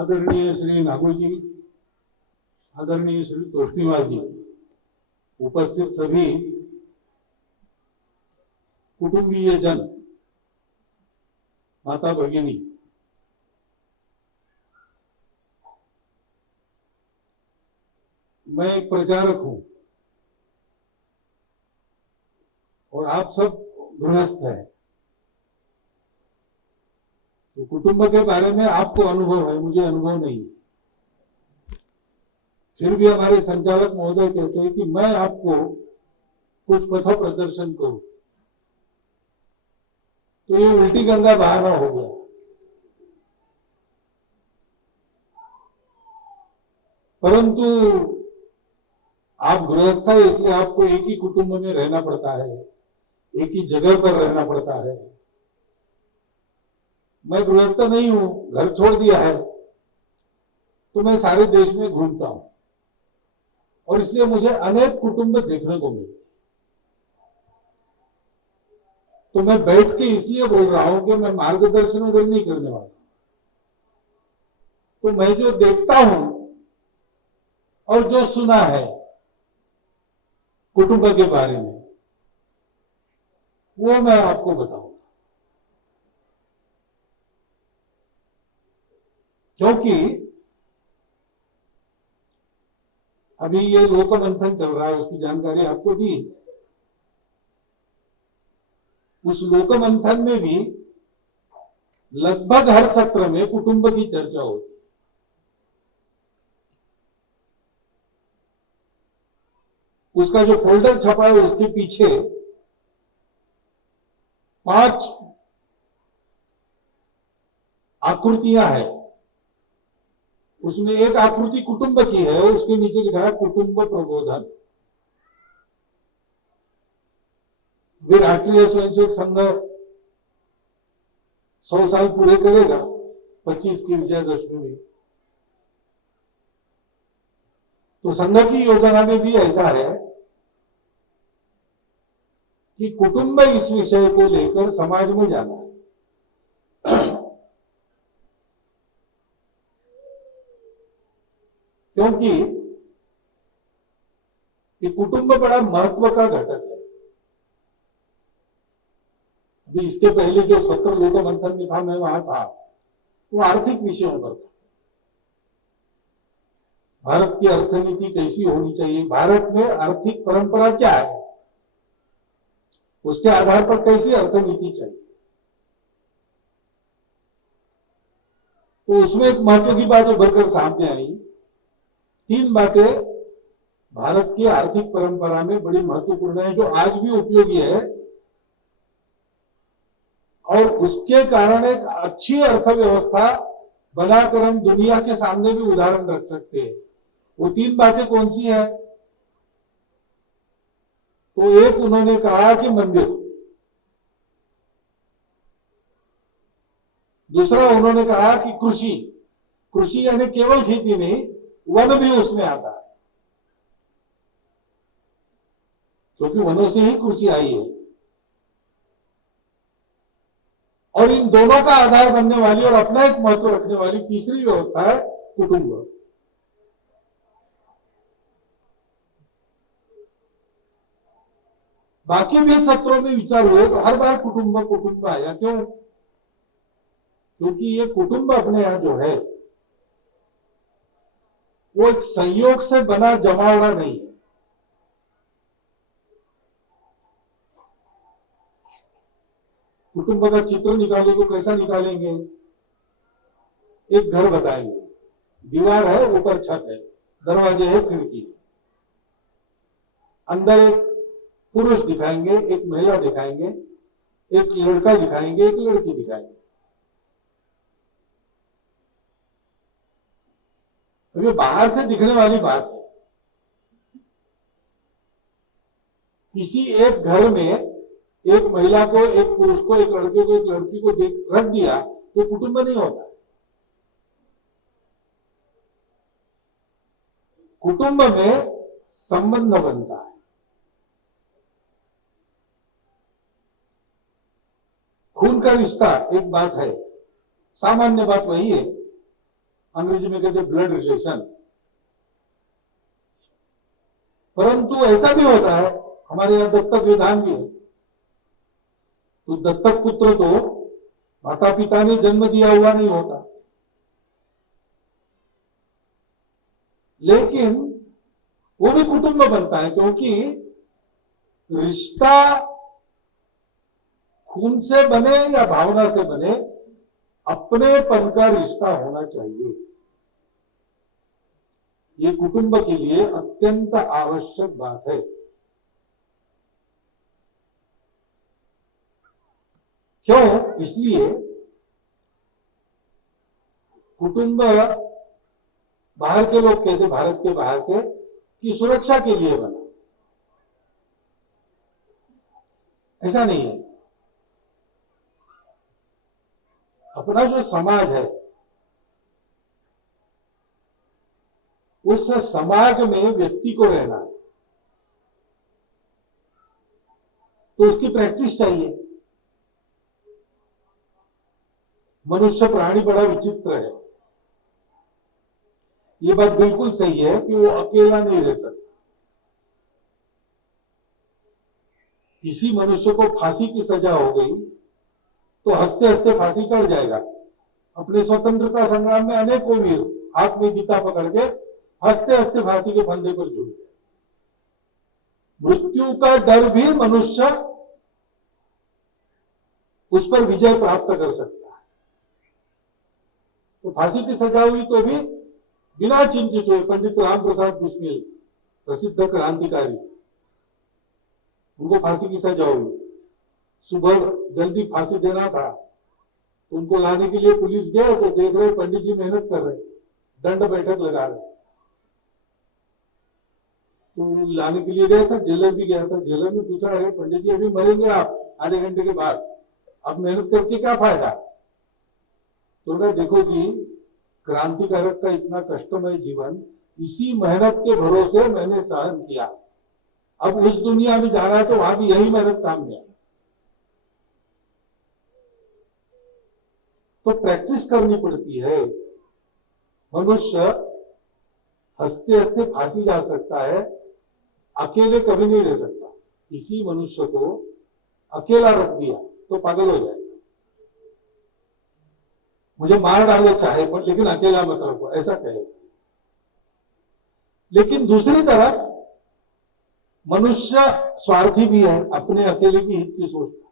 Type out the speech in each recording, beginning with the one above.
आदरणीय श्री नागू जी, आदरणीय श्री तोष्णीवाल जी, उपस्थित सभी कुटुंबीय जन, माता भगिनी, मैं एक प्रचारक हूं और आप सब गृहस्थ हैं। तो कुटुंब के बारे में आपको अनुभव है, मुझे अनुभव नहीं है। फिर भी हमारे संचालक महोदय कहते हैं कि मैं आपको कुछ पथ प्रदर्शन करूं, तो ये उल्टी गंगा बहाना हो गया। परंतु आप गृहस्थ है, इसलिए आपको एक ही कुटुंब में रहना पड़ता है, एक ही जगह पर रहना पड़ता है। मैं गृहस्थ नहीं हूं, घर छोड़ दिया है, तो मैं सारे देश में घूमता हूं और इसलिए मुझे अनेक कुटुंब देखने को मिले। तो मैं बैठ के इसलिए बोल रहा हूं कि मैं मार्गदर्शन उधर नहीं करने वाला। तो मैं जो देखता हूं और जो सुना है कुटुंब के बारे में, वो मैं आपको बताऊंगा। क्योंकि अभी ये लोक मंथन चल रहा है, उसकी जानकारी आपको दी। उस लोक मंथन में भी लगभग हर सत्र में कुटुंब की चर्चा होती है। उसका जो फोल्डर छपा है उसके पीछे 5 आकृतियां हैं। उसमें एक आकृति कुटुंब की है, उसके नीचे लिखा है कुटुंब प्रबोधन। वे राष्ट्रीय स्वयंसेवक संघ 100 साल पूरे करेगा 25 की विजयदशमी में। तो संघ की योजना में भी ऐसा है कि कुटुंब इस विषय को लेकर समाज में जाना है। क्योंकि ये कुटुंब बड़ा महत्व का घटक है। अभी इसके पहले जो सत्र लोक मंथन में था, मैं वहां था, वो आर्थिक विषयों पर था। भारत की अर्थनीति कैसी होनी चाहिए, भारत में आर्थिक परंपरा क्या है, उसके आधार पर कैसी अर्थनीति चाहिए। तो उसमें एक महत्व की बात उभरकर सामने आई। 3 बातें भारत की आर्थिक परंपरा में बड़ी महत्वपूर्ण है, जो आज भी उपयोगी है और उसके कारण एक अच्छी अर्थव्यवस्था बनाकर हम दुनिया के सामने भी उदाहरण रख सकते हैं। वो 3 बातें कौन सी है? तो एक उन्होंने कहा कि मंदिर, दूसरा उन्होंने कहा कि कृषि, कृषि यानी केवल खेती नहीं, वन भी उसमें आता है, क्योंकि वनों से ही कृषि आई है। और इन दोनों का आधार बनने वाली और अपना एक महत्व रखने वाली तीसरी व्यवस्था है कुटुंब। बाकी भी सत्रों में विचार हुए तो हर बार कुटुंब कुटुंब आया। क्यों? क्योंकि ये कुटुंब अपने यहां जो है वो एक संयोग से बना जमावड़ा नहीं है। कुटुंब का चित्र निकाले तो कैसा निकालेंगे? एक घर बताएंगे, दीवार है, ऊपर छत है, दरवाजे है, खिड़की है, अंदर एक पुरुष दिखाएंगे, एक महिला दिखाएंगे, एक लड़का दिखाएंगे, एक लड़की दिखाएंगे। तो ये बाहर से दिखने वाली बात है। किसी एक घर में एक महिला को, एक पुरुष को, एक लड़के को, एक लड़की को देख रख दिया तो कुटुंब नहीं होता। कुटुंब में संबंध बनता है। खून का रिश्ता एक बात है, सामान्य बात वही है। अंग्रेजी में कहते ब्लड रिलेशन। परंतु ऐसा भी होता है, हमारे यहां दत्तक विधान भी है, तो दत्तक पुत्र तो माता पिता ने जन्म दिया हुआ नहीं होता, लेकिन वो भी कुटुंब बनता है, क्योंकि रिश्ता खून से बने या भावना से बने, अपनेपन का रिश्ता होना चाहिए। ये कुटुंब के लिए अत्यंत आवश्यक बात है। क्यों? इसलिए कुटुंब बाहर के लोग कहते, भारत के बाहर के, कि सुरक्षा के लिए बना। ऐसा नहीं है। अपना जो समाज है, उस समाज में व्यक्ति को रहना है, तो उसकी प्रैक्टिस चाहिए। मनुष्य प्राणी बड़ा विचित्र है। ये बात बिल्कुल सही है कि वो अकेला नहीं रह सकता। किसी मनुष्य को फांसी की सजा हो गई तो हंसते हंसते फांसी चढ़ जाएगा। अपने स्वतंत्रता संग्राम में अनेकों वीर हाथ में गीता पकड़ के हंसते हंसते फांसी के फंदे पर झूल गए। मृत्यु का डर भी मनुष्य उस पर विजय प्राप्त कर सकता है। तो फांसी की सजा हुई तो भी बिना चिंतित हुए पंडित राम प्रसाद बिस्मिल, प्रसिद्ध क्रांतिकारी, उनको फांसी की सजा हुई। सुबह जल्दी फांसी देना था, उनको लाने के लिए पुलिस गए तो देख रहे पंडित जी मेहनत कर रहे, दंड बैठक लगा रहे। तो लाने के लिए गया था, जेलर भी गया था। जेलर ने पूछा, अरे पंडित जी अभी मरेंगे आप आधे घंटे के बाद, अब मेहनत करके क्या फायदा? तो देखो जी, क्रांतिकारक का इतना कष्टमय जीवन इसी मेहनत के भरोसे मैंने सहन किया। अब उस दुनिया में जाना है तो वहां भी यही मेहनत काम में आई। तो प्रैक्टिस करनी पड़ती है। मनुष्य हंसते हंसते फांसी जा सकता है, अकेले कभी नहीं रह सकता। इसी मनुष्य को अकेला रख दिया तो पागल हो जाएगा। मुझे मार डालो चाहे, पर लेकिन अकेला मत रखो, ऐसा कहे। लेकिन दूसरी तरफ मनुष्य स्वार्थी भी है, अपने अकेले की हित की सोचता है।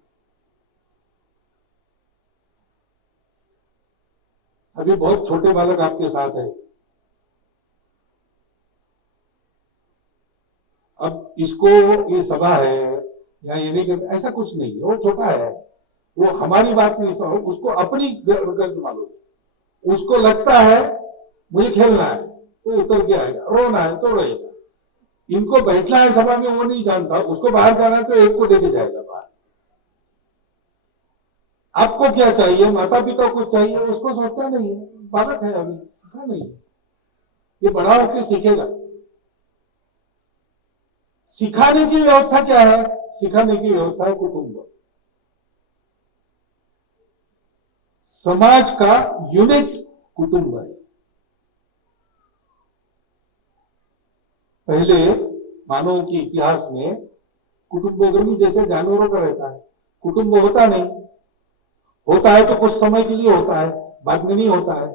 अभी बहुत छोटे बालक आपके साथ है, अब इसको ये सभा है या ये नहीं करते, ऐसा कुछ नहीं है। वो छोटा है, वो हमारी बात नहीं समझ, उसको अपनी गर्द मालूम। उसको लगता है मुझे खेलना है तो उतर के आएगा, रोना है तो रहेगा। इनको बैठना है सभा में वो नहीं जानता, उसको बाहर जाना है तो एक को लेके जाएगा बाहर। आपको क्या चाहिए? माता पिता को चाहिए, उसको सोचता नहीं है। बालक है, अभी सीखा नहीं है, ये बड़ा होकर सीखेगा। सिखाने की व्यवस्था क्या है? सिखाने की व्यवस्था है कुटुंब, समाज का यूनिट कुटुंब है। पहले मानव के इतिहास में कुटुंब जैसे जानवरों का रहता है, कुटुंब होता नहीं। होता है तो कुछ समय के लिए होता है, बाद में नहीं होता है।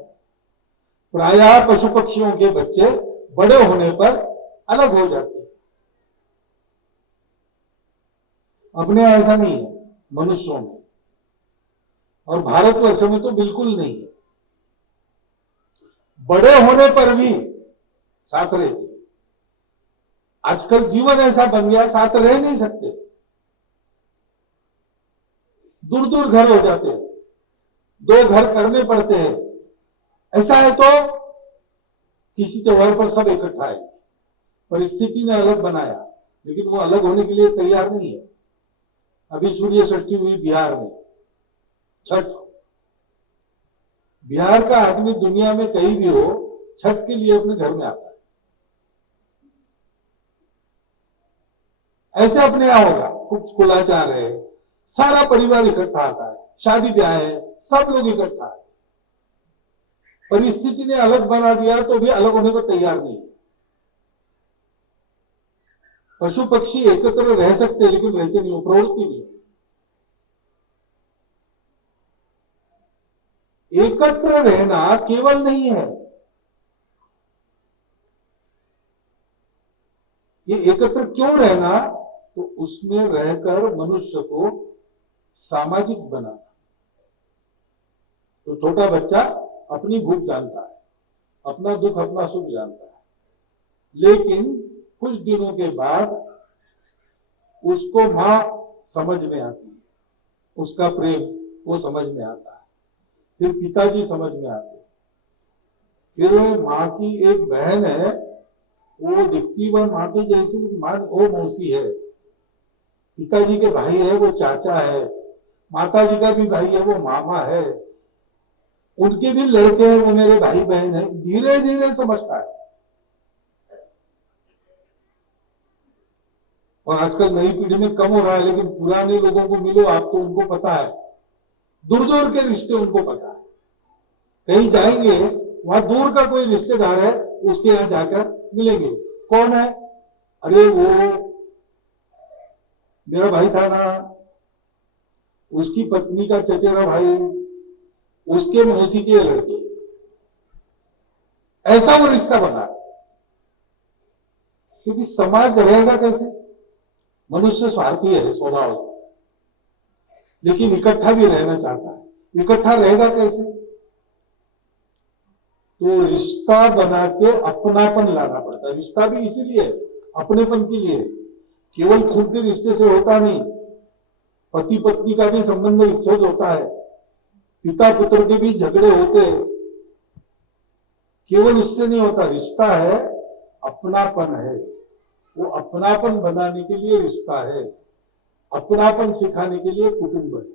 प्रायः पशु पक्षियों के बच्चे बड़े होने पर अलग हो जाते हैं। अपने यहाँ ऐसा नहीं है, मनुष्यों में और भारतवर्ष में तो बिल्कुल नहीं है। बड़े होने पर भी साथ रहते। आजकल जीवन ऐसा बन गया, साथ रह नहीं सकते, दूर दूर घर हो जाते हैं, दो घर करने पड़ते हैं। ऐसा है तो किसी त्योहार पर सब इकट्ठा है, परिस्थिति ने अलग बनाया, लेकिन वो अलग होने के लिए तैयार नहीं है। अभी सूर्य षष्ठी हुई बिहार में, छठ। बिहार का आदमी दुनिया में कहीं भी हो, छठ के लिए अपने घर में आता है। ऐसे अपने यहां होगा, कुछ कुलाचार है, सारा परिवार इकट्ठा आता है, शादी ब्याह है, सब लोग इकट्ठा है। परिस्थिति ने अलग बना दिया तो भी अलग होने को तैयार नहीं है। पशु पक्षी एकत्र रह सकते हैं लेकिन रहते नहीं, प्रवृत्ति नहीं। एकत्र रहना केवल नहीं है, ये एकत्र क्यों रहना, तो उसमें रहकर मनुष्य को सामाजिक बनाना। तो छोटा बच्चा अपनी भूख जानता है, अपना दुख अपना सुख जानता है, लेकिन कुछ दिनों के बाद उसको मां समझ में आती है, उसका प्रेम वो समझ में आता है, फिर पिताजी समझ में आते हैं, फिर माँ की एक बहन है, वो दिखती वह माँ की जैसी, माँ वो मौसी है, पिताजी के भाई है वो चाचा है, माता जी का भी भाई है वो मामा है, उनके भी लड़के हैं वो मेरे भाई बहन है। धीरे धीरे समझता है। और आजकल नई पीढ़ी में कम हो रहा है, लेकिन पुराने लोगों को मिलो आप तो उनको पता है, दूर दूर के रिश्ते उनको पता है। कहीं जाएंगे वहां दूर का कोई रिश्तेदार है, उसके यहां जाकर मिलेंगे, कौन है, अरे वो मेरा भाई था ना, उसकी पत्नी का चचेरा भाई, उसके मौसी के लड़के, ऐसा वो रिश्ता बना। क्योंकि समाज रहेगा कैसे, मनुष्य स्वार्थी है स्वभाव से, लेकिन इकट्ठा भी रहना चाहता है। इकट्ठा रहेगा कैसे, तो रिश्ता बना के अपनापन लाना पड़ता है। रिश्ता भी इसीलिए अपनेपन के लिए, केवल खून के रिश्ते से होता नहीं। पति पत्नी का भी संबंध विच्छेद होता है, पिता पुत्र के भी झगड़े होते हैं, केवल उससे नहीं होता। रिश्ता है, अपनापन है, वो अपनापन बनाने के लिए रिश्ता है, अपनापन सिखाने के लिए कुटुंब है।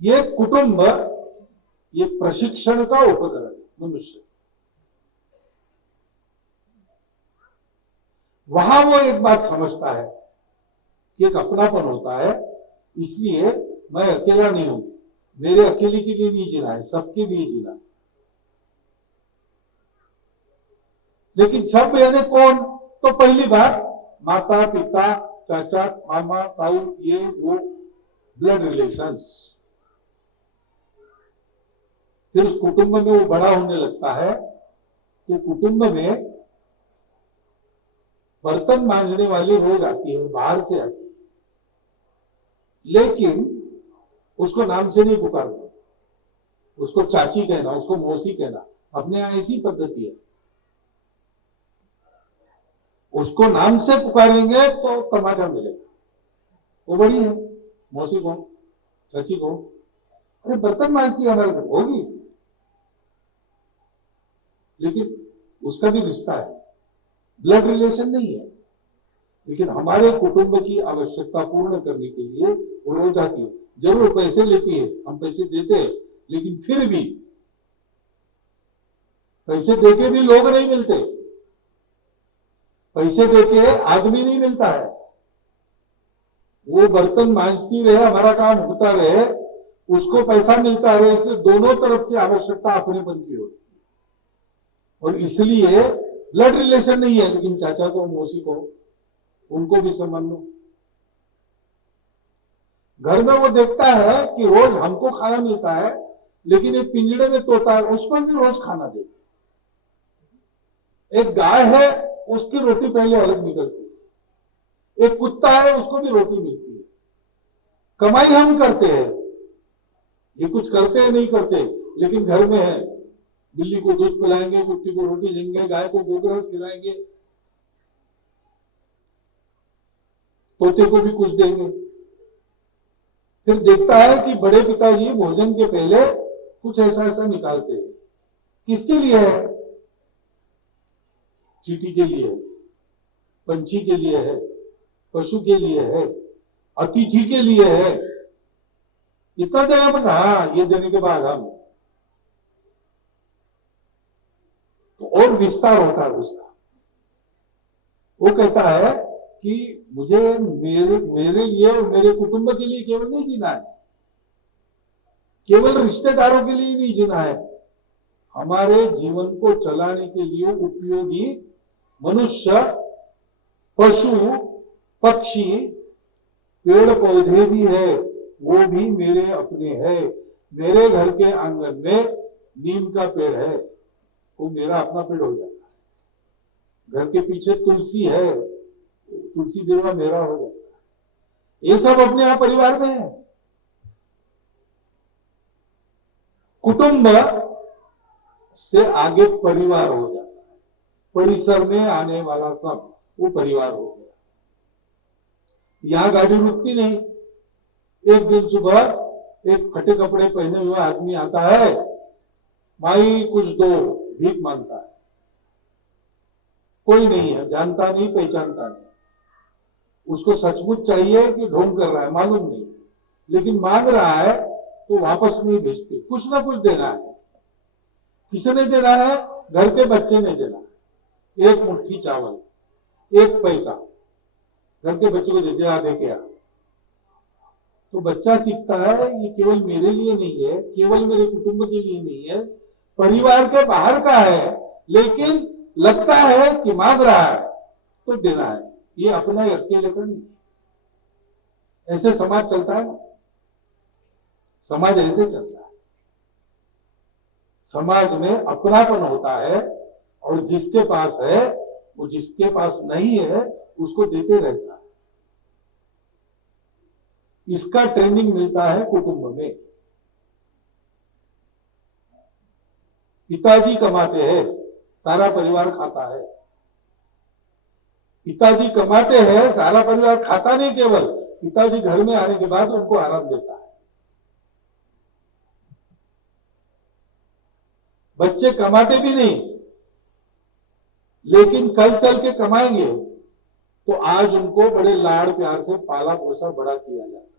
ये कुटुंब, ये प्रशिक्षण का उपकरण है मनुष्य। वहां वो एक बात समझता है कि एक अपनापन होता है, इसलिए मैं अकेला नहीं हूं, मेरे अकेले के लिए नहीं जीना है, सबके लिए जीना है। लेकिन सब यानी कौन, तो पहली बात माता पिता चाचा मामा ताऊ, ये वो ब्लड रिलेशंस। फिर उस कुटुंब में वो बड़ा होने लगता है, तो कुटुंब में बर्तन मांजने वाली रोज आती है, बाहर से आती है, लेकिन उसको नाम से नहीं पुकारना, उसको चाची कहना, उसको मौसी कहना। अपने यहां ऐसी पद्धति है, उसको नाम से पुकारेंगे तो तमाचा मिलेगा। वो बड़ी है, मौसी कौन, चाची कौन, अरे बर्तन मांजती है हमारे घर, होगी, लेकिन उसका भी रिश्ता है, ब्लड रिलेशन नहीं है। लेकिन हमारे कुटुंब की आवश्यकता पूर्ण करने के लिए वो रोज आती है। जरूर पैसे लेती है, हम पैसे देते हैं, लेकिन फिर भी पैसे देके भी लोग नहीं मिलते, पैसे देके आदमी नहीं मिलता है। वो बर्तन मांजती रहे, हमारा काम होता रहे, उसको पैसा मिलता रहे, इसलिए दोनों तरफ से आवश्यकता अपनेपन की होती है। और इसलिए ब्लड रिलेशन नहीं है, लेकिन चाचा को मौसी को उनको भी समझ लो। घर में वो देखता है कि रोज हमको खाना मिलता है, लेकिन एक पिंजड़े में तोता है, उसको भी रोज खाना देते। एक गाय है, उसकी रोटी पहले अलग निकलती है, एक कुत्ता है, उसको भी रोटी मिलती है। कमाई हम करते हैं, ये कुछ करते हैं नहीं करते, लेकिन घर में है, बिल्ली को दूध पिलाएंगे, कुत्ती को रोटी देंगे, गाय को गोग्रस खिलाएंगे, तोते को भी कुछ देंगे। फिर देखता है कि बड़े पिताजी भोजन के पहले कुछ ऐसा ऐसा निकालते हैं। किसके लिए है, चींटी के लिए है, पंछी के लिए है, पशु के लिए है, अतिथि के लिए है। इतना देना पड़ता, हाँ, ये देने के बाद हम तो और विस्तार होता है उसका। वो कहता है कि मुझे मेरे लिए और मेरे कुटुंब के लिए केवल नहीं जीना है, केवल रिश्तेदारों के लिए नहीं जीना है, हमारे जीवन को चलाने के लिए उपयोगी मनुष्य, पशु, पक्षी, पेड़ पौधे भी है, वो भी मेरे अपने हैं। मेरे घर के आंगन में नीम का पेड़ है, वो मेरा अपना पेड़ हो जाता है। घर के पीछे तुलसी है, तुलसी देवा मेरा हो जाता है। ये सब अपने यहाँ परिवार में है। कुटुंब से आगे परिवार हो जाता है। परिसर में आने वाला सब वो परिवार हो गया। यहां गाड़ी रुकती नहीं। एक दिन सुबह एक फटे कपड़े पहने हुए आदमी आता है, माई कुछ दो, भीख मांगता है। कोई नहीं है, जानता नहीं, पहचानता नहीं, उसको सचमुच चाहिए कि ढोंग कर रहा है मालूम नहीं, लेकिन मांग रहा है तो वापस नहीं भेजते, कुछ ना कुछ देना है। किसने देना है? घर के बच्चे ने देना है। एक मुट्ठी चावल, एक पैसा घर के बच्चे को दे दिया, दे के आ। तो बच्चा सीखता है ये केवल मेरे लिए नहीं है, केवल मेरे कुटुंब के लिए नहीं है, परिवार के बाहर का है, लेकिन लगता है कि मांग रहा है तो देना है। ये अपना अकेले का नहीं। ऐसे समाज चलता है ना, समाज ऐसे चलता है। समाज में अपनापन होता है और जिसके पास है वो जिसके पास नहीं है उसको देते रहता है। इसका ट्रेनिंग मिलता है कुटुंब में। पिताजी कमाते हैं, सारा परिवार खाता है। पिताजी कमाते हैं, सारा परिवार खाता नहीं, केवल पिताजी घर में आने के बाद उनको आराम देता है। बच्चे कमाते भी नहीं, लेकिन कल चल के कमाएंगे तो आज उनको बड़े लाड़ प्यार से पाला पोसा बड़ा किया जाता है।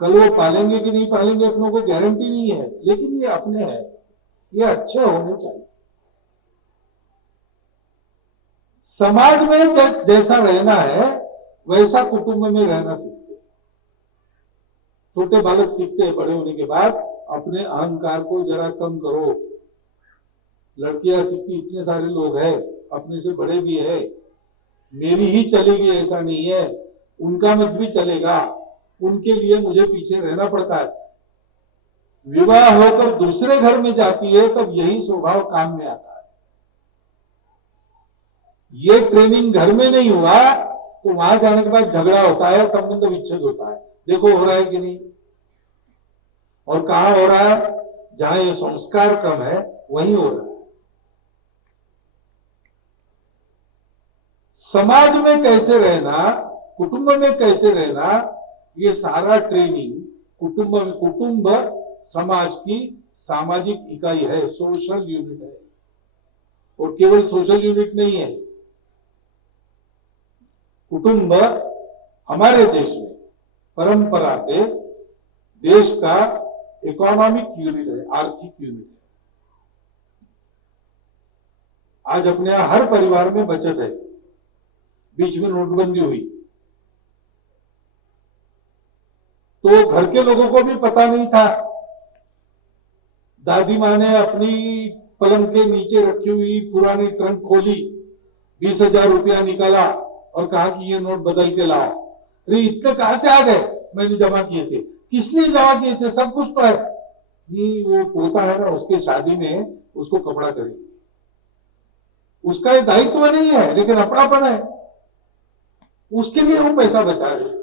कल वो पालेंगे कि नहीं पालेंगे अपनों को गारंटी नहीं है, लेकिन ये अपने हैं, ये अच्छे होने चाहिए। समाज में जैसा रहना है वैसा कुटुंब में रहना सीखते हैं। छोटे बालक सीखते हैं बड़े होने के बाद, अपने अहंकार को जरा कम करो। लड़कियां सीखती, इतने सारे लोग हैं, अपने से बड़े भी है, मेरी ही चलेगी ऐसा नहीं है, उनका मत भी चलेगा, उनके लिए मुझे पीछे रहना पड़ता है। विवाह होकर दूसरे घर में जाती है तब यही स्वभाव काम में आता है। ये ट्रेनिंग घर में नहीं हुआ तो वहां जाने के बाद झगड़ा होता है, संबंध विच्छेद होता है। देखो हो रहा है कि नहीं? और कहां हो रहा है? जहां ये संस्कार कम है वहीं हो रहा है। समाज में कैसे रहना, कुटुंब में कैसे रहना, ये सारा ट्रेनिंग कुटुंब समाज की सामाजिक इकाई है, सोशल यूनिट है। और केवल सोशल यूनिट नहीं है, कुटुंब हमारे देश में परंपरा से देश का इकोनॉमिक यूनिट है, आर्थिक यूनिट है। आज अपने यहां हर परिवार में बचत है। बीच में नोटबंदी हुई तो घर के लोगों को भी पता नहीं था। दादी माँ ने अपनी पलंग के नीचे रखी हुई पुरानी ट्रंक खोली, 20,000 रुपया निकाला और कहा कि ये नोट बदल के लाओ। अरे इतने कहां से आ गए? मैंने जमा किए थे। किस लिए जमा किए थे? सब कुछ तो है। ये वो पोता है ना, उसके शादी में उसको कपड़ा करेंगे, उसका दायित्व नहीं है लेकिन अपनापन है, उसके लिए वो पैसा बचा रहे।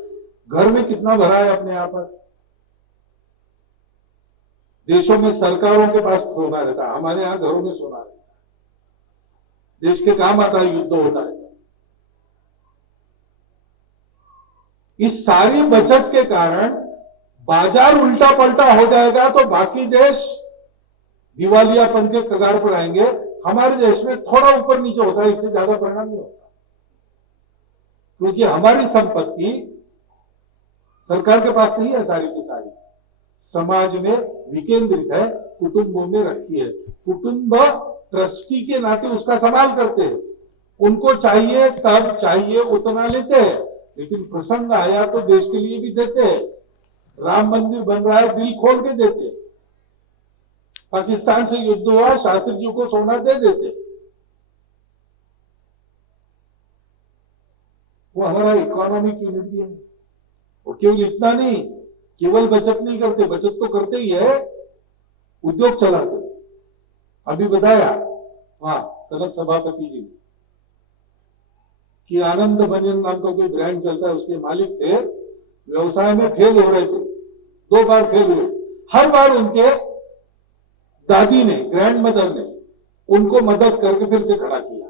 घर में कितना भरा है अपने यहां पर। देशों में सरकारों के पास सोना रहता है, हमारे यहां घरों में सोना रहता है। देश के काम आता है, युद्ध होता है। इस सारी बचत के कारण बाजार उल्टा पलटा हो जाएगा तो बाकी देश दिवालियापन के कगार पर आएंगे। हमारे देश में थोड़ा ऊपर नीचे होता है, इससे ज्यादा परिणाम नहीं होता, क्योंकि हमारी संपत्ति सरकार के पास नहीं है, सारी की सारी समाज में विकेंद्रित है, कुटुंबों में रखी है। कुटुंब ट्रस्टी के नाते उसका संभाल करते हैं। उनको चाहिए तब चाहिए उतना लेते हैं, लेकिन प्रसंग आया तो देश के लिए भी देते हैं। राम मंदिर बन रहा है, दिल खोल के देते। पाकिस्तान से युद्ध हुआ, शास्त्री जी को सोना दे देते। वो हमारा इकोनॉमिक यूनिट भी है। और केवल इतना नहीं, केवल बचत नहीं करते, बचत तो करते ही है, उद्योग चलाते। अभी बताया वहां कनक सभापति जी ने कि आनंद बनियन नाम का कोई ब्रांड चलता है, उसके मालिक थे, व्यवसाय में फेल हो रहे थे, 2 बार फेल हुए। हर बार उनके दादी ने, ग्रैंड मदर ने उनको मदद करके फिर से खड़ा किया।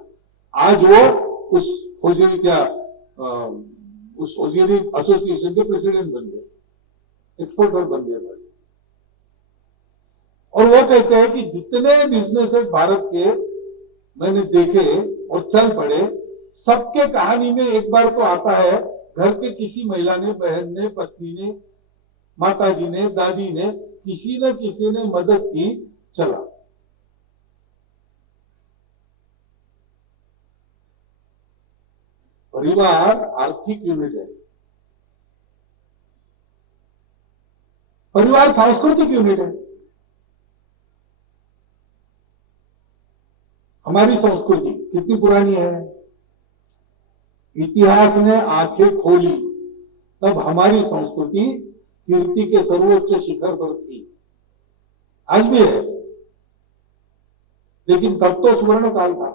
आज वो उस होजियरी उस होजियरी एसोसिएशन के प्रेसिडेंट बन गए, एक्सपोर्टर बन गए भाई। और वो कहते हैं कि जितने बिजनेसेस भारत के मैंने देखे और चल पड़े, सबके कहानी में एक बार तो आता है, घर के किसी महिला ने, बहन ने, पत्नी ने, माता जी ने, दादी ने, किसी न किसी ने मदद की, चला। परिवार आर्थिक यूनिट है, परिवार सांस्कृतिक यूनिट है। हमारी संस्कृति कितनी पुरानी है, इतिहास ने आंखें खोली तब हमारी संस्कृति कीर्ति के सर्वोच्च शिखर पर थी, आज भी है। लेकिन तब तो स्वर्ण काल था,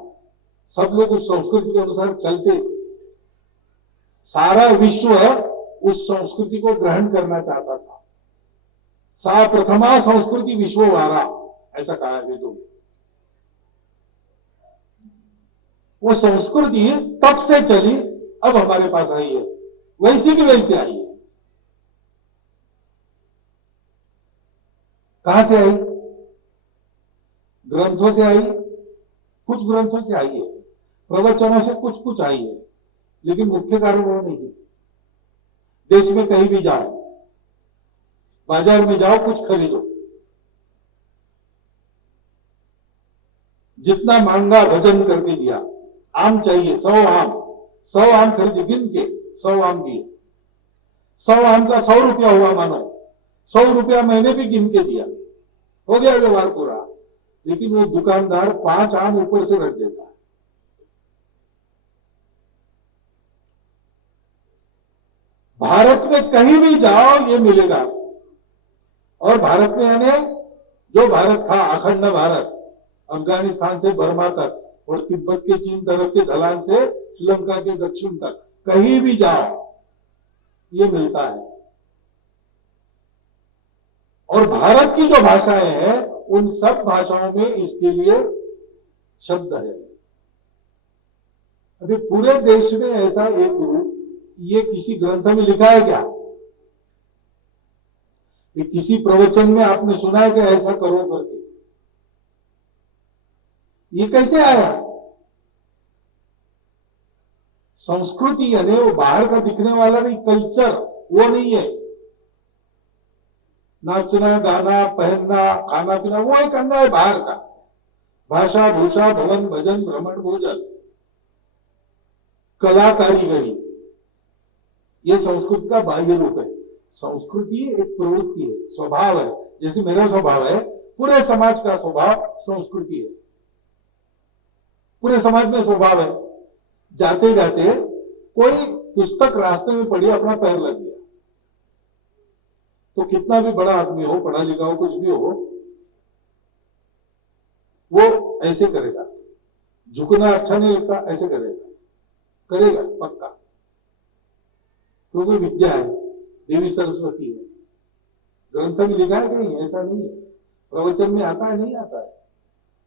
सब लोग उस संस्कृति के अनुसार चलते थे। सारा विश्व उस संस्कृति को ग्रहण करना चाहता था। सा प्रथमा संस्कृति विश्ववारा, ऐसा कहा है वेदों में। वो संस्कृति तब से चली, अब हमारे पास आई है, वैसी की वैसी आई है। कहां से आई? ग्रंथों से आई, कुछ ग्रंथों से आई है, प्रवचनों से कुछ कुछ आई है, लेकिन मुख्य कारण वो नहीं है। देश में कहीं भी जाओ, बाजार में जाओ, कुछ खरीदो, जितना मांगा वजन करके दिया। आम चाहिए, 100 आम खरीदे, गिन के 100 आम दिए। 100 आम का 100 रुपया हुआ मानो, 100 रुपया मैंने भी गिन के दिया, हो गया व्यवहार पूरा। लेकिन वो दुकानदार 5 आम ऊपर से रख देता है। भारत में कहीं भी जाओ ये मिलेगा। और भारत में यानी जो भारत था, अखंड भारत, अफगानिस्तान से बर्मा तक और तिब्बत के चीन तरफ के ढलान से श्रीलंका के दक्षिण तक, कहीं भी जाओ ये मिलता है। और भारत की जो भाषाएं हैं, उन सब भाषाओं में इसके लिए शब्द है। अभी पूरे देश में ऐसा एक रूप, ये किसी ग्रंथ में लिखा है क्या? ये किसी प्रवचन में आपने सुना है कि ऐसा करो करके? ये कैसे आया? संस्कृति यानी वो बाहर का दिखने वाला नहीं, कल्चर वो नहीं है। नाचना, गाना, पहनना, खाना पीना वो एक अंग है बाहर का। भाषा, भूषा, भवन, भजन, भ्रमण, भोजन, कला, कारीगरी, ये संस्कृति का बाह्य रूप है। संस्कृति एक प्रवृत्ति है, स्वभाव है। जैसे मेरा स्वभाव है, पूरे समाज का स्वभाव संस्कृति है। पूरे समाज में स्वभाव है। जाते जाते कोई पुस्तक रास्ते में पड़ी, अपना पैर लग गया, तो कितना भी बड़ा आदमी हो, पढ़ा लिखा हो, कुछ भी हो, वो ऐसे करेगा। झुकना अच्छा नहीं लगता, ऐसे करेगा, करेगा पक्का, क्योंकि विद्या है, देवी सरस्वती है। ग्रंथ में लिखा है कहीं? ऐसा नहीं है। प्रवचन में आता है? नहीं आता है,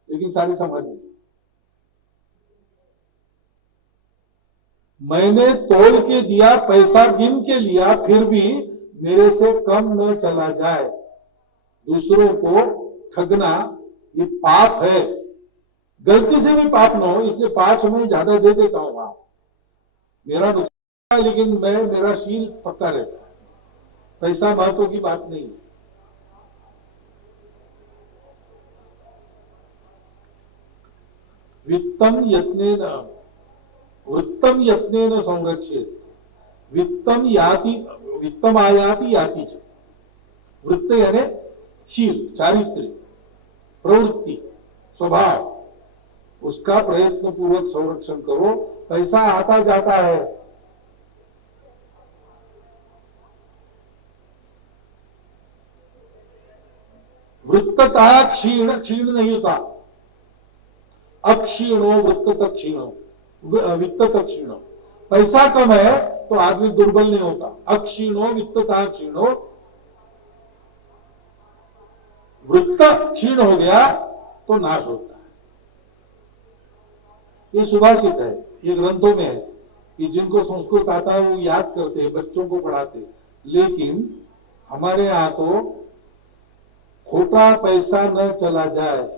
लेकिन सारी समाज में। मैंने तोल के दिया, पैसा गिन के लिया, फिर भी मेरे से कम न चला जाए। दूसरों को ठगना ये पाप है। गलती से भी पाप न हो, इसलिए 5 में ज्यादा दे देता हूं। वहां मेरा नुकसान, लेकिन मेरा शील पक्का रहता है। पैसा महत्व की बात नहीं है। वित्तम यत्नेन वृत्तम यत्नेन संरक्षेत, वित्तम आयाति याति च। वृत्त यानी शील, चारित्र्य, प्रवृत्ति, स्वभाव, उसका प्रयत्न पूर्वक संरक्षण करो। पैसा आता जाता है, वृत्ततः क्षीण, क्षीण नहीं होता, अक्षीणो वृत्ततः क्षीणो, वित्ततः क्षीणो। पैसा कम है तो आदमी दुर्बल नहीं होता, अक्षीणो वित्ततः क्षीणो, वृत्त क्षीण हो गया तो नाश होता है। ये सुभाषित है, ये ग्रंथों में है कि जिनको संस्कृत आता है वो याद करते हैं, बच्चों को पढ़ाते। लेकिन हमारे यहां तो खोटा पैसा न चला जाए,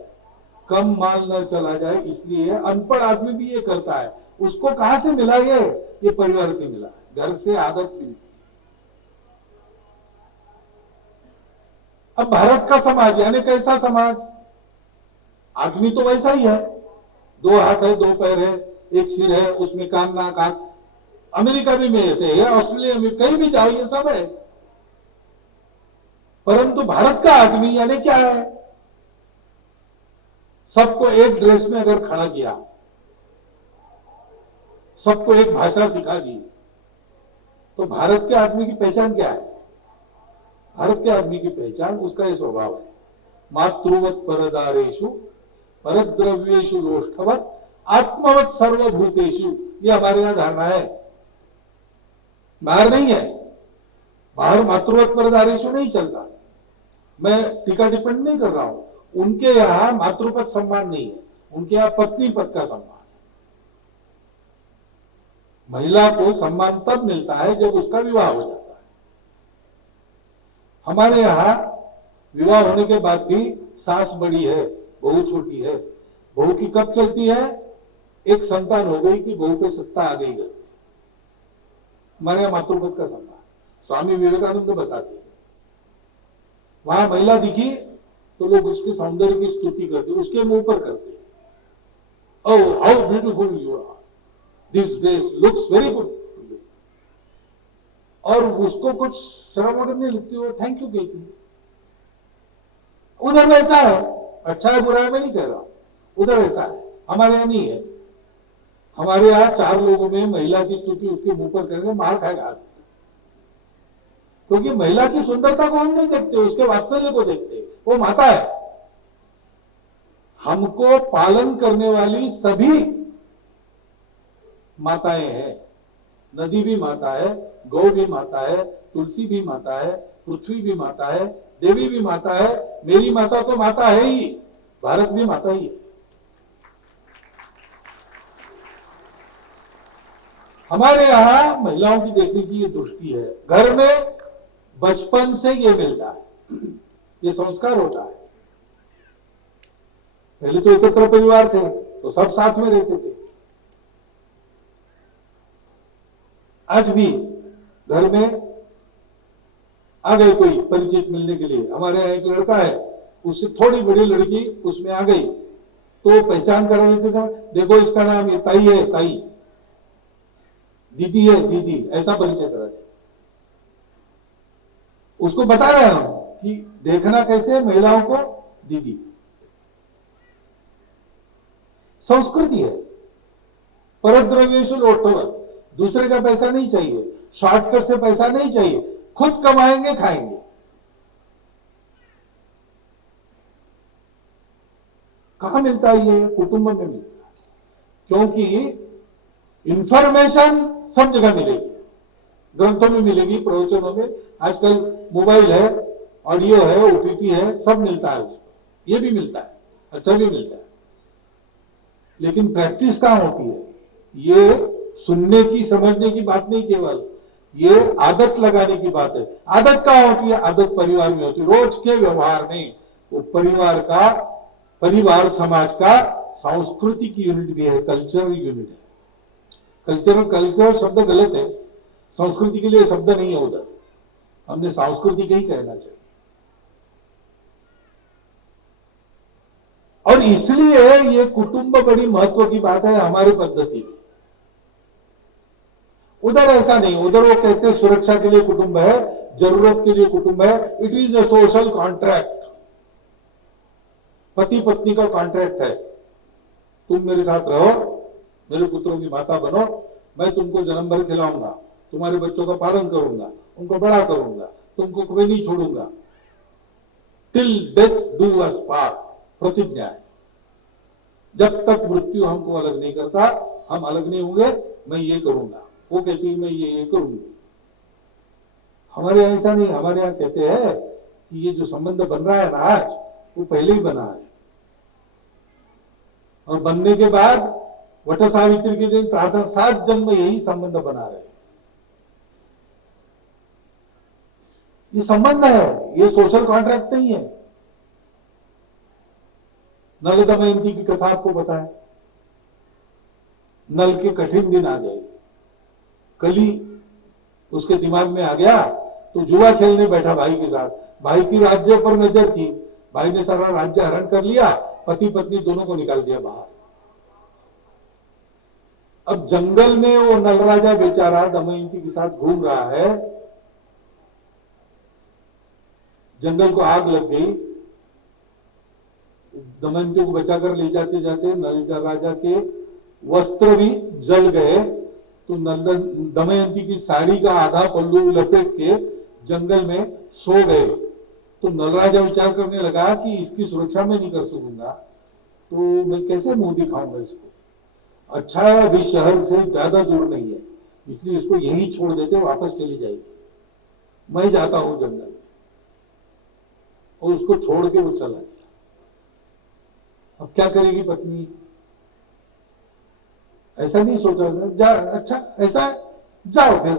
कम माल न चला जाए, इसलिए अनपढ़ आदमी भी ये करता है। उसको कहां से मिला? ये परिवार से मिला, घर से आदत मिली। अब भारत का समाज यानी कैसा समाज? आदमी तो वैसा ही है, दो हाथ है, दो पैर है, एक सिर है, उसमें कान नाक आंख। अमेरिका भी में ऐसे है, ऑस्ट्रेलिया में, कहीं भी जाओ ये सब है। परंतु भारत का आदमी यानी क्या है? सबको एक ड्रेस में अगर खड़ा किया, सबको एक भाषा सिखा दी, तो भारत के आदमी की पहचान क्या है? भारत के आदमी की पहचान उसका यह स्वभाव है, मातृवत परदारेषु परद्रव्येषु लोष्ठवत आत्मवत सर्वभूतेषु। ये हमारे यहां धारणा है, बाहर नहीं है। बाहर मातृवत परदारेषु नहीं चलता। मैं टीका टिप्पणी नहीं कर रहा हूं, उनके यहां मातृपद सम्मान नहीं है, उनके यहां पत्नी पद का सम्मान है। महिला को सम्मान तब मिलता है जब उसका विवाह हो जाता है। हमारे यहां विवाह होने के बाद भी सास बड़ी है, बहू छोटी है। बहू की कब चलती है? एक संतान हो गई कि बहू पे सत्ता आ गई। हमारे यहां मातृपद का सम्मान स्वामी विवेकानंद बताते हैं। वहां महिला दिखी तो लोग उसके सौंदर्य की स्तुति करते, उसके मुंह पर करते, oh how beautiful you are, this dress looks very good. और उसको कुछ शर्म वगैरह नहीं लगती, वो थैंक यू कहती। उधर वैसा है, अच्छा है बुरा है मैं नहीं कह रहा, उधर ऐसा है, हमारे यहां नहीं है। हमारे यहां चार लोगों में महिला की स्तुति उसके मुंह पर करेंगे, मार खाएगा। क्योंकि महिला की सुंदरता को हम नहीं देखते, उसके वात्सल्य को देखते। वो माता है, हमको पालन करने वाली सभी माताएं हैं। नदी भी माता है, गौ भी माता है, तुलसी भी माता है, पृथ्वी भी माता है, देवी भी माता है। मेरी माता तो माता है ही, भारत भी माता ही है। हमारे यहां महिलाओं की देखने की ये दृष्टि है। घर में बचपन से ये मिलता है, ये संस्कार होता है। पहले तो एकत्र परिवार थे तो सब साथ में रहते थे। आज भी घर में आ गई कोई परिचित मिलने के लिए, हमारे यहाँ एक लड़का है, उससे थोड़ी बड़ी लड़की उसमें आ गई तो पहचान करा देते थे, देखो इसका नाम ये ताई है, ताई, दीदी है, दीदी, ऐसा परिचय करा दे। उसको बता रहे हैं हम कि देखना कैसे है महिलाओं को, दीदी। संस्कृति है। परद्रव्येषु लोष्ठवत्, दूसरे का पैसा नहीं चाहिए, शॉर्टकट से पैसा नहीं चाहिए, खुद कमाएंगे खाएंगे। कहां मिलता है ये? कुटुंब में मिलता है। क्योंकि इंफॉर्मेशन सब जगह मिलेगी, ग्रंथों में मिलेगी, प्रवचनों में। आजकल मोबाइल है, ऑडियो है, ओटीटी है, सब मिलता है उसको। ये भी मिलता है, अच्छा भी मिलता है, लेकिन प्रैक्टिस कहां होती है? ये सुनने की समझने की बात नहीं, केवल ये आदत लगाने की बात है। आदत कहां होती है? आदत परिवार में होती है, रोज के व्यवहार में। वो परिवार समाज का सांस्कृतिक यूनिट भी है, कल्चरल यूनिट है। कल्चर शब्द गलत है, संस्कृति के लिए शब्द नहीं है उधर, हमने सांस्कृतिक ही कहना चाहिए। और इसलिए ये कुटुंब बड़ी महत्व की बात है हमारी पद्धति में। उधर ऐसा नहीं, उधर वो कहते हैं सुरक्षा के लिए कुटुंब है, जरूरत के लिए कुटुंब है। It is a social contract, पति पत्नी का कॉन्ट्रैक्ट है। तुम मेरे साथ रहो, मेरे पुत्रों की माता बनो, मैं तुमको जन्म भर खिलाऊंगा, तुम्हारे बच्चों का पालन करूंगा, उनको बड़ा करूंगा, तुमको कभी नहीं छोड़ूंगा, till death do us part, प्रतिज्ञा है। जब तक मृत्यु हमको अलग नहीं करता, हम अलग नहीं होंगे, मैं ये करूंगा, वो कहती है मैं ये करूंगी। हमारे यहाँ ऐसा नहीं, हमारे यहाँ कहते हैं कि ये जो संबंध बन रहा है ना आज, वो पहले ही बना है, और बनने के बाद वट सावित्री के दिन प्रार्थना 7 जन्म यही संबंध बना रहे। ये संबंध है, ये सोशल कॉन्ट्रैक्ट नहीं है। नल दमयंती की कथा आपको पता है। नल के कठिन दिन आ गए, कली उसके दिमाग में आ गया, तो जुआ खेलने बैठा भाई के साथ। भाई की राज्य पर नजर थी, भाई ने सारा राज्य हरण कर लिया, पति पत्नी दोनों को निकाल दिया बाहर। अब जंगल में वो नल राजा बेचारा दमयंती के साथ घूम रहा है, जंगल को आग लग गई, दमयंती को बचाकर ले जाते जाते नल राजा के वस्त्र भी जल गए। तो दमयंती की साड़ी का आधा पल्लू लपेट के जंगल में सो गए। तो नल राजा विचार करने लगा कि इसकी सुरक्षा मैं नहीं कर सकूंगा, तो मैं कैसे मुंह दिखाऊंगा इसको। अच्छा है अभी शहर से ज्यादा दूर नहीं है, इसलिए इसको यही छोड़ देते, वापस चली जाएगी, मैं जाता हूं जंगल में। और उसको छोड़ के वो चला गया। अब क्या करेगी पत्नी? ऐसा नहीं सोचा जा, अच्छा ऐसा है, जाओ फिर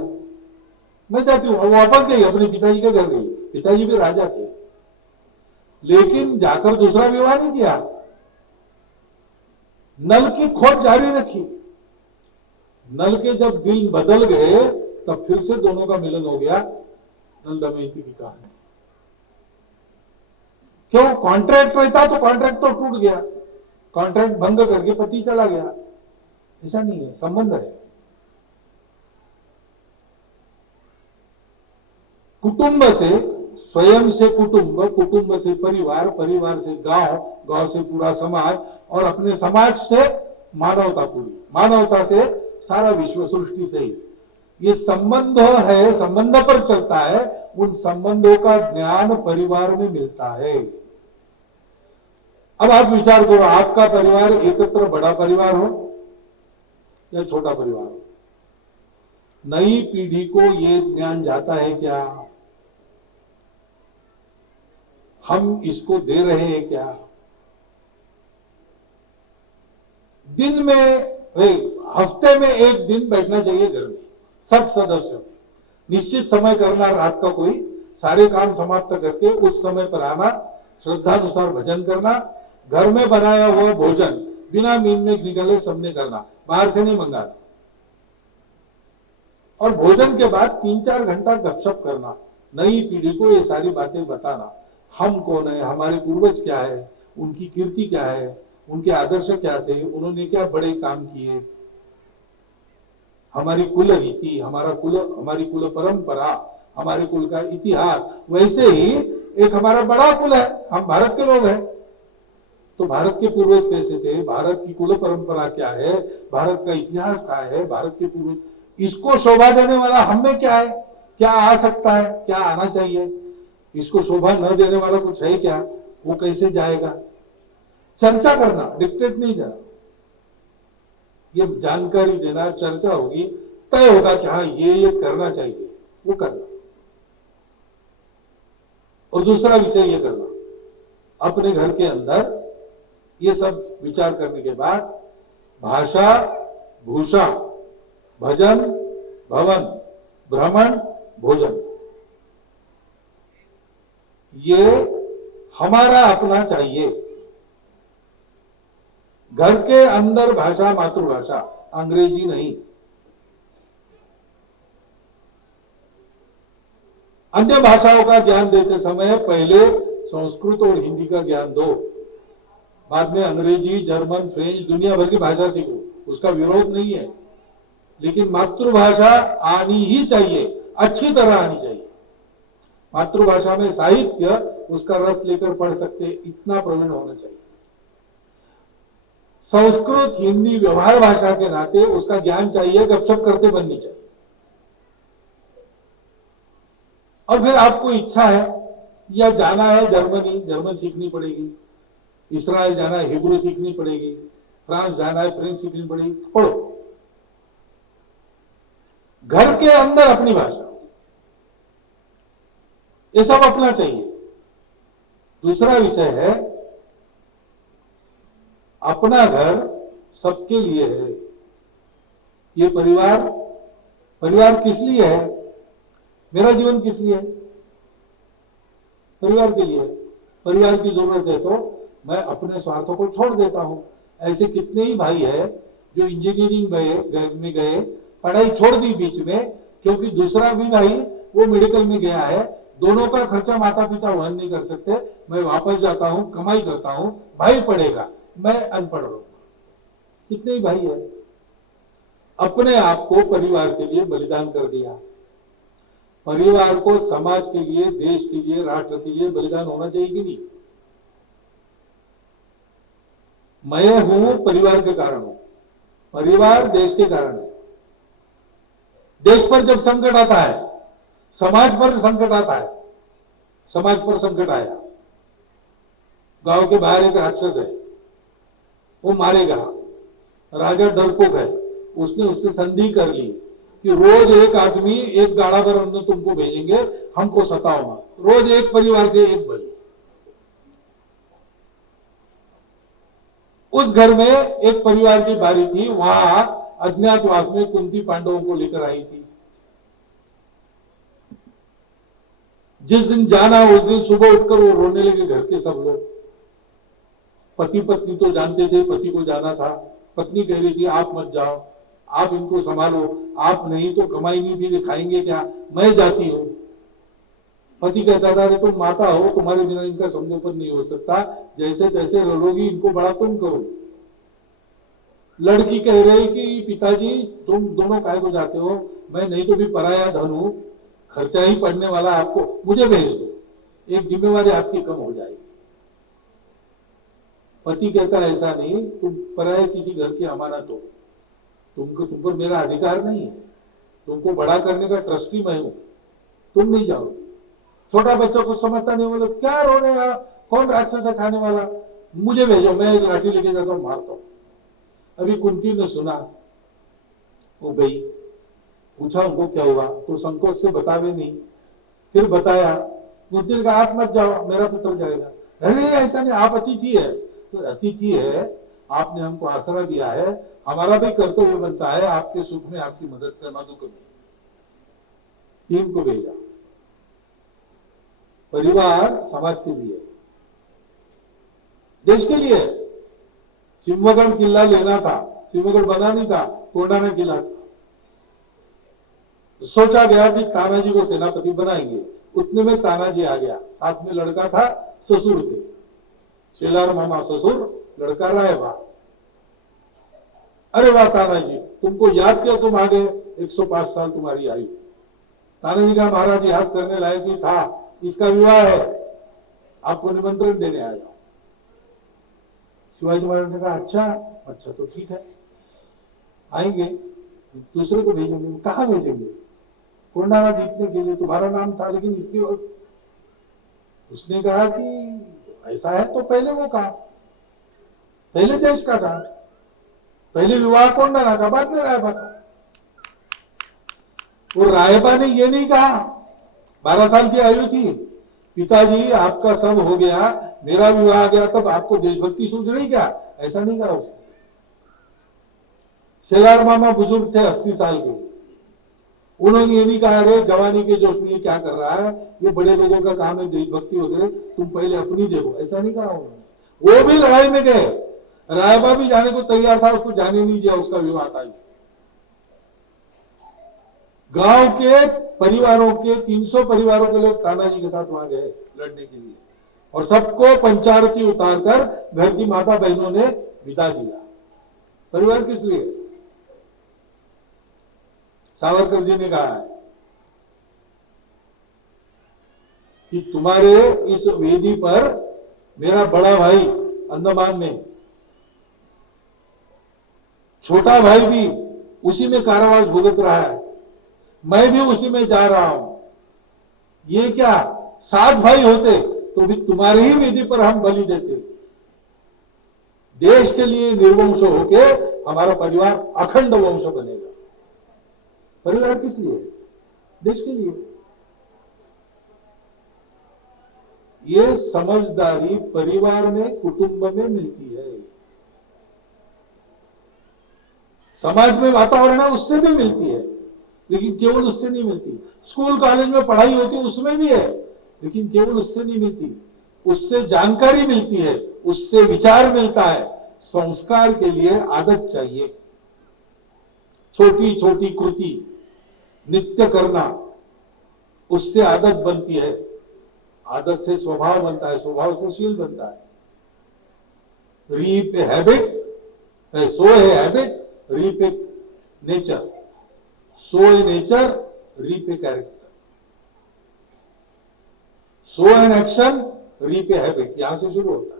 मैं जाती हूँ। वापस गई, अपने पिताजी के घर गई। पिताजी भी राजा थे, लेकिन जाकर दूसरा विवाह नहीं किया, नल की खोज जारी रखी। नल के जब दिल बदल गए, तब फिर से दोनों का मिलन हो गया। नल दमयंती की कहानी। क्यों? कॉन्ट्रैक्ट रहता तो कॉन्ट्रैक्ट तो टूट गया, कॉन्ट्रैक्ट भंग करके पति चला गया। ऐसा नहीं है, संबंध है। कुटुंब से, स्वयं से कुटुंब, कुटुंब से परिवार, परिवार से गांव, गांव से पूरा समाज, और अपने समाज से मानवता, पूरी मानवता से सारा विश्व, सृष्टि से ही ये संबंध है, संबंध पर चलता है। उन संबंधों का ज्ञान परिवार में मिलता है। अब आप विचार करो, आपका परिवार एकत्र बड़ा परिवार हो या छोटा परिवार हो, नई पीढ़ी को ये ज्ञान जाता है क्या? हम इसको दे रहे हैं क्या? दिन में, हफ्ते में एक दिन बैठना चाहिए घर में सब सदस्यों, निश्चित समय करना, रात का कोई सारे काम समाप्त करके उस समय पर आना, श्रद्धानुसार भजन करना, घर में बनाया हुआ भोजन बिना मीन में निकले सबने करना, बाहर से नहीं मंगाना, और भोजन के बाद 3-4 घंटा गपशप करना, नई पीढ़ी को ये सारी बातें बताना। हम कौन है, हमारे पूर्वज क्या है, उनकी कीर्ति क्या है, उनके आदर्श क्या थे, उन्होंने क्या बड़े काम किए, हमारी कुल रीति, हमारी कुल परंपरा, हमारे कुल का इतिहास। वैसे ही एक हमारा बड़ा कुल है, हम भारत के लोग हैं, तो भारत के पूर्वज कैसे थे, भारत की कुल परंपरा क्या है, भारत का इतिहास क्या है, भारत के पूर्वज, इसको शोभा देने वाला हम में क्या है, क्या आ सकता है, क्या आना चाहिए, इसको शोभा न देने वाला कुछ है क्या, वो कैसे जाएगा? चर्चा करना, डिक्टेट नहीं जाना, ये जानकारी देना, चर्चा होगी, तय होगा कि हाँ ये करना चाहिए, वो करना। और दूसरा विषय ये करना, अपने घर के अंदर ये सब विचार करने के बाद भाषा, भूषा, भजन, भवन, भ्रमण, भोजन, ये हमारा अपना चाहिए। घर के अंदर भाषा मातृभाषा, अंग्रेजी नहीं। अन्य भाषाओं का ज्ञान देते समय पहले संस्कृत और हिंदी का ज्ञान दो, बाद में अंग्रेजी, जर्मन, फ्रेंच, दुनिया भर की भाषा सीखो, उसका विरोध नहीं है, लेकिन मातृभाषा आनी ही चाहिए, अच्छी तरह आनी चाहिए। मातृभाषा में साहित्य उसका रस लेकर पढ़ सकते, इतना प्रवीण होना चाहिए। संस्कृत हिंदी व्यवहार भाषा के नाते उसका ज्ञान चाहिए, गपशप करते बननी चाहिए। और फिर आपको इच्छा है या जाना है जर्मनी, जर्मन सीखनी पड़ेगी, इसराइल जाना है हिब्रू सीखनी पड़ेगी, फ्रांस जाना है फ्रेंच सीखनी पड़ेगी, पढ़ो। घर के अंदर अपनी भाषा, ये सब अपना चाहिए। दूसरा विषय है, अपना घर सबके लिए है। ये परिवार, परिवार किस लिए है? मेरा जीवन किस लिए है? परिवार के लिए। परिवार की जरूरत है तो मैं अपने स्वार्थों को छोड़ देता हूं। ऐसे कितने ही भाई है जो इंजीनियरिंग में गए, पढ़ाई छोड़ दी बीच में, क्योंकि दूसरा भी भाई वो मेडिकल में गया है, दोनों का खर्चा माता पिता वहन नहीं कर सकते, मैं वापस जाता हूं, कमाई करता हूं, भाई पढ़ेगा, मैं अनपढ़ रहूंगा। कितने ही भाई है, अपने आप को परिवार के लिए बलिदान कर दिया। परिवार को समाज के लिए, देश के लिए, राष्ट्र के लिए बलिदान होना चाहिए कि नहीं? मैं हूं परिवार के कारण हूं, परिवार देश के कारण है। देश पर जब संकट आता है, समाज पर संकट आता है, समाज पर संकट आया, गांव के बाहर एक राक्षस है, वो मारेगा, राजा डरपोक है, उसने उससे संधि कर ली कि रोज एक आदमी एक गाड़ा भर अन्न तुमको भेजेंगे, हमको सताओ मत, रोज एक परिवार से एक बलि। उस घर में एक परिवार की बारी थी, वहां अज्ञातवास में कुंती पांडवों को लेकर आई थी। जिस दिन जाना उस दिन सुबह उठकर वो रोने लगे घर के सब लोग। पति पत्नी तो जानते थे, पति को जाना था, पत्नी कह रही थी आप मत जाओ, आप इनको संभालो, आप नहीं तो कमाई नहीं भी खाएंगे क्या, मैं जाती हूं। पति कहता था, अरे तुम माता हो, तुम्हारे बिना इनका संगोपन नहीं हो सकता, जैसे तैसे रलोगी, इनको बड़ा तुम करो। लड़की कह रही कि पिताजी तुम दोनों काहे को जाते हो, मैं नहीं तो भी पराया धन हूं, खर्चा ही पड़ने वाला, आपको मुझे भेज दो, एक जिम्मेवारी आपकी कम हो जाएगी। पति कहता ऐसा नहीं, तुम पराये किसी घर की अमानत हो, तुम पर मेरा अधिकार नहीं है, तुमको बड़ा करने का ट्रस्टी मैं हूं, तुम नहीं जाओ। छोटा बच्चा कुछ समझता नहीं, बोले क्या रो रहे हैं, कौन राक्षस है खाने वाला, मुझे भेजो, मैं लाठी लेके जाता हूं, मारता हूं। अभी कुंती ने सुना, वो गई, पूछा उनको क्या हुआ, तो संकोच से बतावे नहीं, फिर बताया। कुंती ने कहा आप मत जाओ, मेरा पुत्र जाएगा। अरे ऐसा नहीं, आप अतिथि है, तो अतिथि है, आपने हमको आसरा दिया है, हमारा भी कर्तव्य बनता है आपके सुख में आपकी मदद करना, दुख में। टीम को भेजा। परिवार समाज के लिए, देश के लिए। सिंहगढ़ किला लेना था, सिंहगढ़ बना नहीं था, कोंडाना किला था। सोचा गया कि तानाजी को सेनापति बनाएंगे, उतने में तानाजी आ गया, साथ में लड़का था, ससुर थे, शेलार मामा ससुर, लड़का रायबा। अरे वाह तानाजी, तुमको याद किया, तुम आ गए, 105 साल तुम्हारी आयु। तानाजी का महाराज याद करने लायक ही था, इसका विवाह है, आपको निमंत्रण देने आया। शिवाजी महाराज ने कहा अच्छा अच्छा, तो ठीक है, आएंगे, दूसरे को भेजेंगे। कहा भेजेंगे? कोंडाना जीतने के लिए, तुम्हारा नाम था, लेकिन इसकी उसने कहा कि ऐसा है तो पहले वो कहा, पहले देश का कहा, पहले विवाह कोंडाना का, बाद में रायबा का। वो रायबा ने ये नहीं कहा, 12 साल की आयु थी, पिताजी आपका सब हो गया, मेरा विवाह आ गया, तब आपको देशभक्ति सूझ रही क्या, ऐसा नहीं कहा उसने। शेलार मामा बुजुर्ग थे, 80 साल के, उन्होंने ये नहीं कहा अरे जवानी के जोश में ये क्या कर रहा है, ये बड़े लोगों का काम है देशभक्ति वगैरह, तुम पहले अपनी देखो, ऐसा नहीं कहा उन्होंने। वो भी लड़ाई में गए, रायबा भी जाने को तैयार था, उसको जाने नहीं दिया, उसका विवाह था। इससे गांव के परिवारों के 300 परिवारों के लोग तानाजी के साथ वहां गए लड़ने के लिए, और सबको पंचारती उतारकर घर की माता बहनों ने बिता दिया। परिवार किस लिए? सावरकर जी ने कहा है, कि तुम्हारे इस वेदी पर मेरा बड़ा भाई अंडमान में, छोटा भाई भी उसी में कारावास भुगत रहा है, मैं भी उसी में जा रहा हूं। ये क्या 7 भाई होते तो भी तुम्हारे ही वेदी पर हम बलि देते। देश के लिए निर्वंश होके हमारा परिवार अखंड वंश बनेगा। परिवार किस लिए? देश के लिए। ये समझदारी परिवार में, कुटुंब में मिलती है। समाज में वातावरण है उससे भी मिलती है, लेकिन केवल उससे नहीं मिलती। स्कूल कॉलेज में पढ़ाई होती है उसमें भी है, लेकिन केवल उससे नहीं मिलती। उससे जानकारी मिलती है, उससे विचार मिलता है। संस्कार के लिए आदत चाहिए। छोटी छोटी कृति नित्य करना, उससे आदत बनती है। आदत से स्वभाव बनता है, स्वभाव से शील बनता है। Reap a habit, sow a habit, reap a nature, sow a nature, reap a character, sow an action, reap a habit. यहां से शुरू होता है।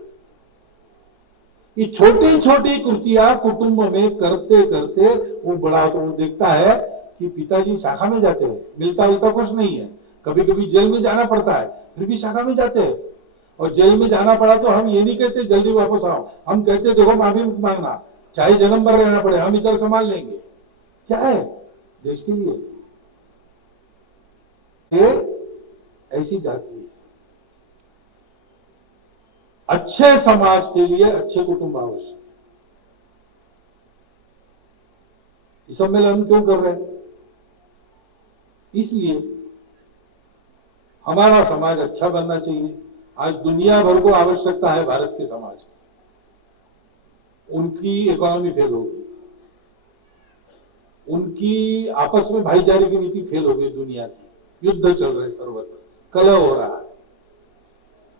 ये छोटी छोटी कृतियां कुटुंब में करते करते वो बड़ा तो वो देखता है कि पिताजी शाखा में जाते हैं, मिलता मिलता कुछ नहीं है, कभी कभी जेल में जाना पड़ता है, फिर भी शाखा में जाते हैं। और जेल में जाना पड़ा तो हम ये नहीं कहते जल्दी वापस आओ, हम कहते देखो माफी मांगना, चाहे जन्म भर रहना पड़े, हम इधर संभाल लेंगे। क्या है? देश के लिए। ये ऐसी जाति है। अच्छे समाज के लिए अच्छे कुटुंब आवश्यक। इस सम्मेलन क्यों कर रहे हैं? इसलिए हमारा समाज अच्छा बनना चाहिए। आज दुनिया भर को आवश्यकता है भारत के समाज की। उनकी इकोनॉमी फेल हो गई, उनकी आपस में भाईचारे की नीति फेल हो गई, दुनिया की युद्ध चल रहे सर्वत्र, कलह हो रहा है।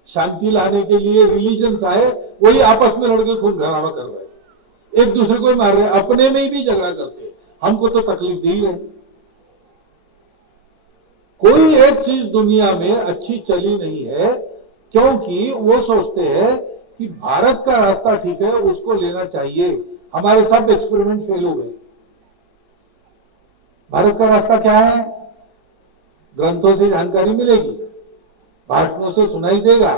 शांति लाने के लिए रिलीजन्स आए, वही आपस में लड़के खून खराबा कर रहे, एक दूसरे को ही मार रहे, अपने में भी झगड़ा करते, हमको तो तकलीफ दे ही रहे। कोई एक चीज दुनिया में अच्छी चली नहीं है, क्योंकि वो सोचते हैं कि भारत का रास्ता ठीक है, उसको लेना चाहिए। हमारे सब एक्सपेरिमेंट फेल हो गए। भारत का रास्ता क्या है? ग्रंथों से जानकारी मिलेगी, भाषणों से सुनाई देगा,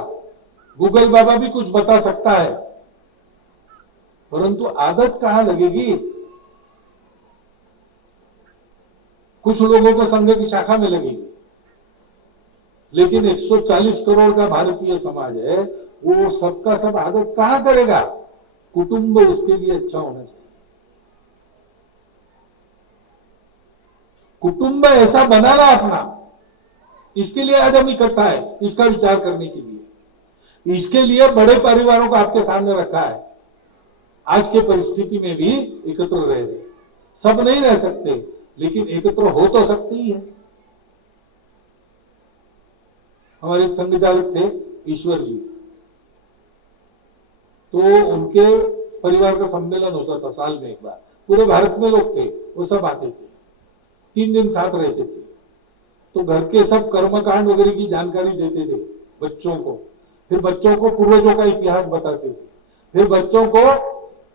गूगल बाबा भी कुछ बता सकता है, परंतु आदत कहां लगेगी? कुछ लोगों को संघ की शाखा में लगेगी, लेकिन 140 करोड़ का भारतीय समाज है, वो सबका सब आदत कहां करेगा? कुटुंब उसके लिए अच्छा होना चाहिए। कुटुंब ऐसा बनाना अपना, इसके लिए आज हम इकट्ठा है, इसका विचार करने के लिए। इसके लिए बड़े परिवारों को आपके सामने रखा है। आज के परिस्थिति में भी एकत्र रह रहे, सब नहीं रह सकते, लेकिन एकत्र हो तो सकती ही है। हमारे एक संघचालक थे ईश्वर जी, तो उनके परिवार का सम्मेलन होता था साल में एक बार, पूरे भारत में लोग थे, वो सब आते थे, 3 दिन साथ रहते थे। तो घर के सब कर्मकांड वगैरह की जानकारी देते थे बच्चों को, फिर बच्चों को पूर्वजों का इतिहास बताते थे, फिर बच्चों को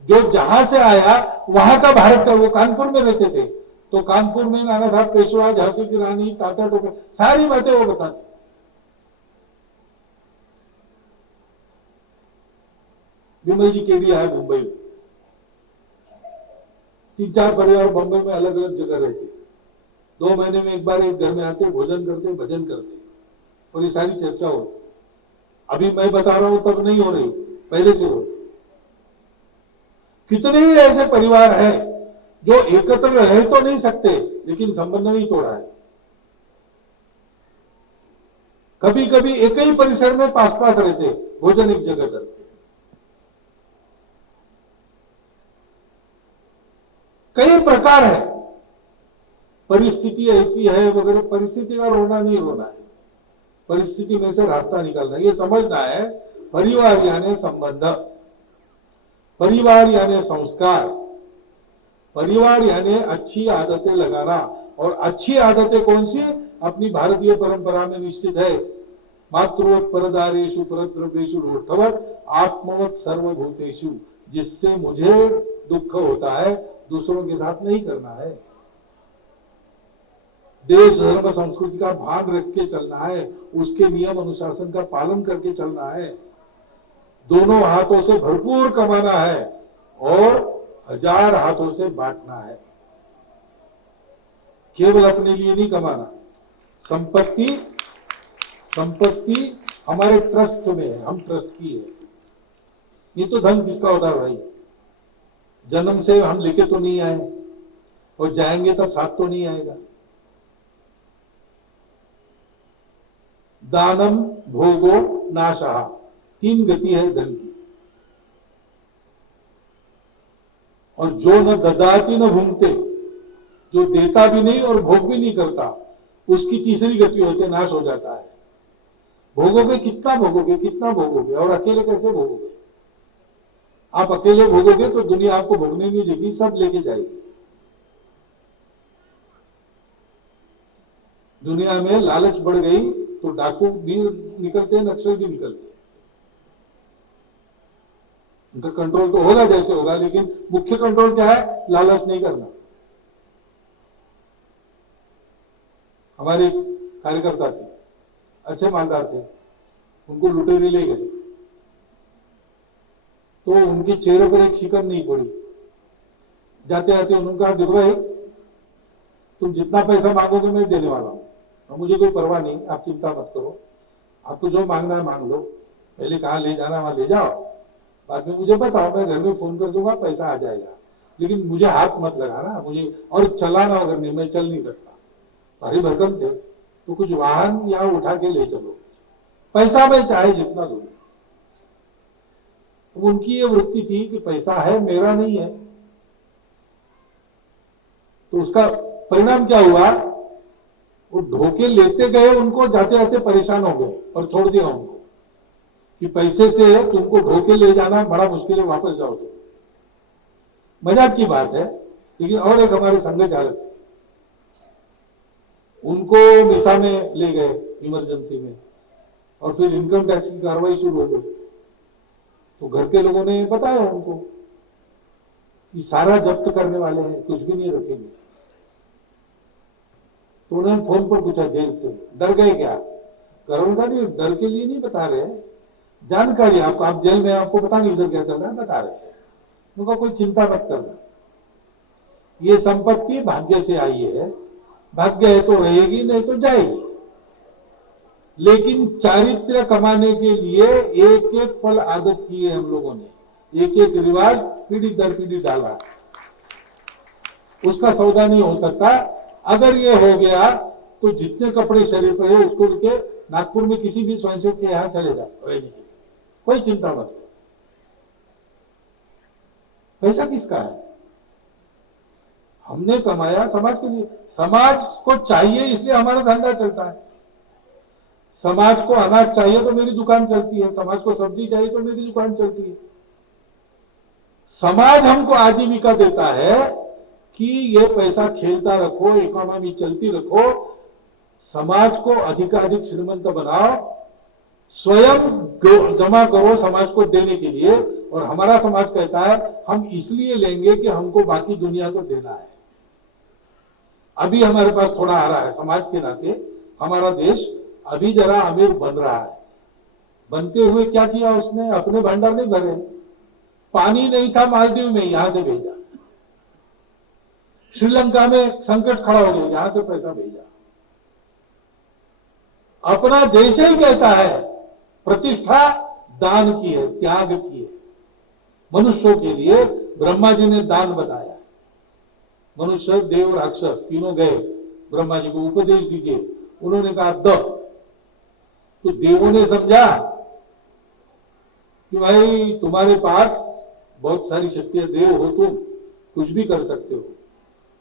जो जहां से आया वहां का भारत का, वो कानपुर में रहते थे, तो कानपुर में नाना साहब पेशवा, झांसी की रानी, तात्या टोपे, सारी बातें वो बताते। विमल जी केडी आए मुंबई में, 3-4 परिवार बम्बई में अलग अलग जगह रहते, 2 महीने में एक बार एक घर में आते, भोजन करते, भजन करते, और ये सारी चर्चा होती। अभी मैं बता रहा हूं तब नहीं हो रही, पहले से हो। कितने ही ऐसे परिवार हैं जो एकत्र रह तो नहीं सकते, लेकिन संबंध नहीं तोड़ा है। कभी कभी एक ही परिसर में पास पास रहते, भोजन एक जगह करते। कई प्रकार है, परिस्थिति ऐसी है वगैरह, परिस्थिति का रोना नहीं रोना है, परिस्थिति में से रास्ता निकालना, ये समझना है। परिवार यानी संबंध, परिवार यानी संस्कार, परिवार यानी अच्छी आदतें लगाना। और अच्छी आदतें कौन सी? अपनी भारतीय परंपरा में निश्चित है मातृवत परदारेषु परद्रव्येषु रोष्ठवत आत्मवत सर्वभूतेषु, जिससे मुझे दुख होता है दूसरों के साथ नहीं करना है। देश धर्म संस्कृति का भान रख के चलना है, उसके नियम अनुशासन का पालन करके चलना है, दोनों हाथों से भरपूर कमाना है और 1000 हाथों से बांटना है। केवल अपने लिए नहीं कमाना। संपत्ति हमारे ट्रस्ट में है, हम ट्रस्ट की है। ये तो धन किसका होता है भाई? जन्म से हम लेके तो नहीं आए और जाएंगे तब साथ तो नहीं आएगा। दानम भोगो नाशः, 3 गति है धन की। और जो न ददाति न भुंक्ते, जो देता भी नहीं और भोग भी नहीं करता, उसकी तीसरी गति होती है, नाश हो जाता है। भोगोगे कितना भोगोगे, कितना भोगोगे, और अकेले कैसे भोगोगे? आप अकेले भोगोगे तो दुनिया आपको भोगने नहीं देगी, सब लेके जाएगी। दुनिया में लालच बढ़ गई तो डाकू भी निकलते हैं, नक्सल भी निकलते हैं। उनका कंट्रोल तो होगा जैसे होगा, लेकिन मुख्य कंट्रोल क्या है? लालच नहीं करना। हमारे कार्यकर्ता थे, अच्छे मालदार थे, उनको लुटेरे ले गए तो उनके चेहरे पर एक शिकन नहीं पड़ी। जाते आते उन्होंने कहा, देखो भाई, तुम जितना पैसा मांगोगे मैं देने वाला हूं, और मुझे कोई परवाह नहीं, आप चिंता मत करो, आपको जो मांगना है मांग लो, पहले कहाँ ले जाना वहां ले जाओ, बाद में मुझे बताओ, मैं घर में फोन कर दूंगा, पैसा आ जाएगा, लेकिन मुझे हाथ मत लगाना, मुझे और चलाना अगर नहीं, मैं चल नहीं सकता। भारी भरकम थे, तो कुछ वाहन या उठा के ले चलो, पैसा मैं चाहे जितना दूं। उनकी ये वृत्ति थी कि पैसा है, मेरा नहीं है। तो उसका परिणाम क्या हुआ? वो धोखे लेते गए, उनको जाते जाते परेशान हो गए और छोड़ दिया उनको कि पैसे से तुमको धोखे ले जाना बड़ा मुश्किल है, वापस जाओ। तो मजाक की बात है, लेकिन और एक हमारे संघ चालक थे, उनको निशा में ले गए इमरजेंसी में, और फिर इनकम टैक्स की कार्रवाई शुरू हो गई। तो घर के लोगों ने बताया उनको कि सारा जब्त करने वाले हैं, कुछ भी नहीं रखेंगे। तो उन्होंने फोन पर पूछा जेल से, डर गए क्या? करोगा नहीं, डर के लिए नहीं बता रहे, जानकारी आपको, आप जेल में आपको पता नहीं इधर क्या चल रहा है, बता रहे हैं। उनका कोई चिंता मत करना, ये संपत्ति भाग्य से आई है, भाग्य है तो रहेगी, नहीं तो जाएगी। लेकिन चारित्र्य कमाने के लिए एक एक पल आदत की है हम लोगों ने, एक एक रिवाज पीढ़ी दर पीढ़ी डाला, उसका सौदा नहीं हो सकता। अगर ये हो गया तो जितने कपड़े शरीर पर है उसको लेके नागपुर में किसी भी स्वयंसेवक के यहां चले जाओ रहने के लिए, कोई चिंता मत करो। पैसा किसका है? हमने कमाया समाज के लिए, समाज को चाहिए इसलिए हमारा धंधा चलता है। समाज को अनाज चाहिए तो मेरी दुकान चलती है, समाज को सब्जी चाहिए तो मेरी दुकान चलती है। समाज हमको आजीविका देता है कि ये पैसा खेलता रखो, इकोनॉमी चलती रखो, समाज को अधिकाधिक श्रीमंत बनाओ, स्वयं जमा करो समाज को देने के लिए। और हमारा समाज कहता है हम इसलिए लेंगे कि हमको बाकी दुनिया को देना है। अभी हमारे पास थोड़ा आ रहा है, समाज के नाते हमारा देश अभी जरा अमीर बन रहा है। बनते हुए क्या किया उसने? अपने भंडार नहीं भरे, पानी नहीं था मालदीव में, यहां से भेजा। श्रीलंका में संकट खड़ा हो गया, यहां से पैसा भेजा। अपना देश ही कहता है प्रतिष्ठा दान की है, त्याग की है। मनुष्यों के लिए ब्रह्मा जी ने दान बताया। मनुष्य, देव, राक्षस तीनों गए ब्रह्मा जी को उपदेश दीजिए, उन्होंने कहा द। तो देवों ने समझा कि भाई तुम्हारे पास बहुत सारी शक्तियां, देव हो तुम, कुछ भी कर सकते हो,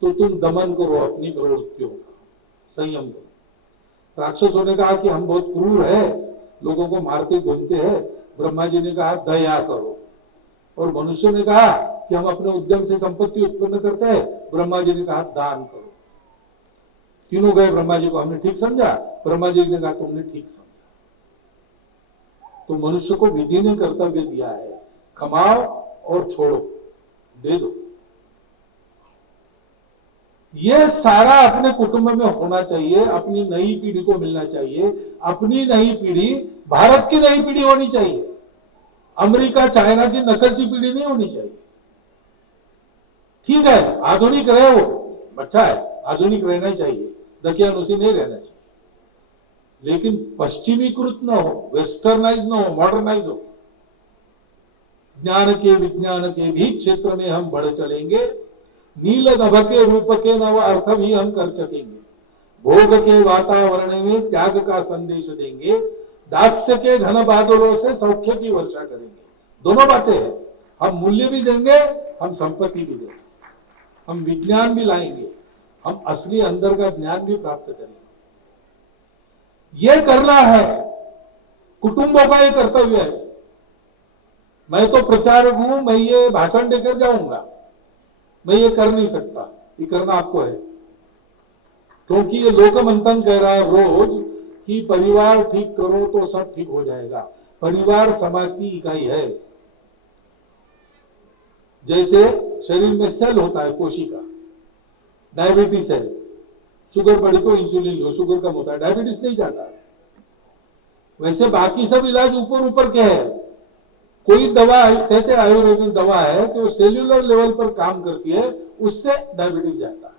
तो तुम दमन करो अपनी प्रवृत्तियों का, संयम करो। राक्षसों ने कहा कि हम बहुत क्रूर है, लोगों को मारते घूमते हैं। ब्रह्मा जी ने कहा दया करो। और मनुष्य ने कहा कि हम अपने उद्यम से संपत्ति उत्पन्न करते हैं। ब्रह्मा जी ने कहा दान करो। तीनों गए ब्रह्मा जी को, हमने ठीक समझा? ब्रह्मा जी ने कहा तुमने ठीक समझा। तो मनुष्य को विधि ने कर्तव्य दिया है, कमाओ और छोड़ो, दे दो। ये सारा अपने कुटुंब में होना चाहिए, अपनी नई पीढ़ी को मिलना चाहिए। अपनी नई पीढ़ी भारत की नई पीढ़ी होनी चाहिए, अमेरिका चाइना की नकलची पीढ़ी नहीं होनी चाहिए। ठीक है, आधुनिक रहे, वो अच्छा है, आधुनिक रहना चाहिए, दकियानुसी नहीं रहना चाहिए, लेकिन पश्चिमीकृत न हो, वेस्टर्नाइज न हो, मॉडर्नाइज हो। ज्ञान के विज्ञान के भी क्षेत्र में हम बढ़ चलेंगे, नील नभ के रूप के नव अर्थ भी हम कर सकेंगे, भोग के वातावरण में त्याग का संदेश देंगे, दास्य के घन बादलों से सौख्य की वर्षा करेंगे। दोनों बातें हैं, हम मूल्य भी देंगे, हम संपत्ति भी देंगे, हम विज्ञान भी लाएंगे, हम असली अंदर का ज्ञान भी प्राप्त करेंगे। ये करना है, कुटुंबों का ये कर्तव्य है। मैं तो प्रचारक हूं, मैं ये भाषण देकर जाऊंगा, मैं ये कर नहीं सकता, ये करना आपको है, क्योंकि ये लोकमंथन कह रहा है रोज कि परिवार ठीक करो तो सब ठीक हो जाएगा। परिवार समाज की इकाई है। जैसे शरीर में सेल होता है, कोशिका, डायबिटीज है, शुगर बढ़ी तो इंसुलिन लो, शुगर कम होता है, डायबिटीज नहीं जाता। वैसे बाकी सब इलाज ऊपर ऊपर के है। कोई दवा कहते हैं आयुर्वेदिक दवा है कि वो सेल्यूलर लेवल पर काम करती है, उससे डायबिटीज जाता है।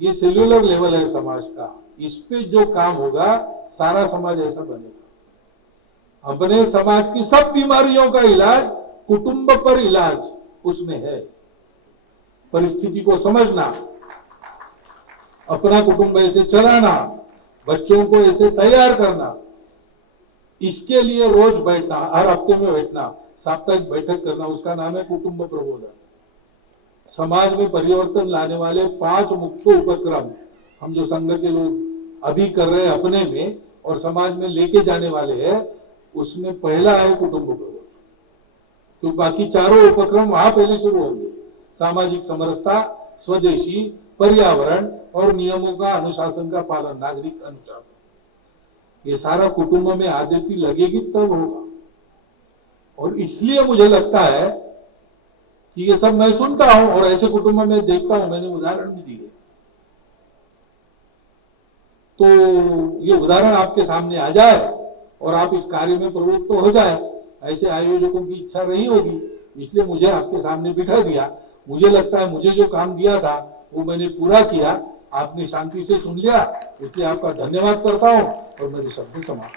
ये सेल्यूलर लेवल है समाज का, इस पे जो काम होगा सारा समाज ऐसा बनेगा। अपने समाज की सब बीमारियों का इलाज कुटुंब पर इलाज उसमें है। परिस्थिति को समझना, अपना कुटुंब ऐसे चलाना, बच्चों को ऐसे तैयार करना, इसके लिए रोज बैठना, हर हफ्ते में बैठना, साप्ताहिक बैठक करना, उसका नाम है कुटुंब प्रबोधन। समाज में परिवर्तन लाने वाले 5 मुख्य उपक्रम हम जो संघ के लोग अभी कर रहे हैं अपने में और समाज में लेके जाने वाले हैं, उसमें पहला है कुटुंब प्रबोधन। तो बाकी चारों उपक्रम वहां पहले शुरू होंगे। सामाजिक समरसता, स्वदेशी, पर्यावरण और नियमों का अनुशासन का पालन, नागरिक अनुशासन, ये सारा कुटुंब में आदती लगेगी तब होगा। और इसलिए मुझे लगता है कि ये सब मैं सुनता हूं और ऐसे कुटुंब में देखता हूं, मैंने उदाहरण भी दिए, तो ये उदाहरण आपके सामने आ जाए और आप इस कार्य में प्रवृत्त तो हो जाए, ऐसे आयोजकों की इच्छा रही होगी, इसलिए मुझे आपके सामने बिठा दिया। मुझे लगता है मुझे जो काम दिया था वो मैंने पूरा किया, आपने शांति से सुन लिया, इसलिए आपका धन्यवाद करता हूं और मेरे शब्द समाप्त।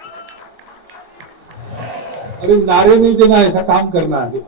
अरे नारे नहीं देना, ऐसा काम करना है।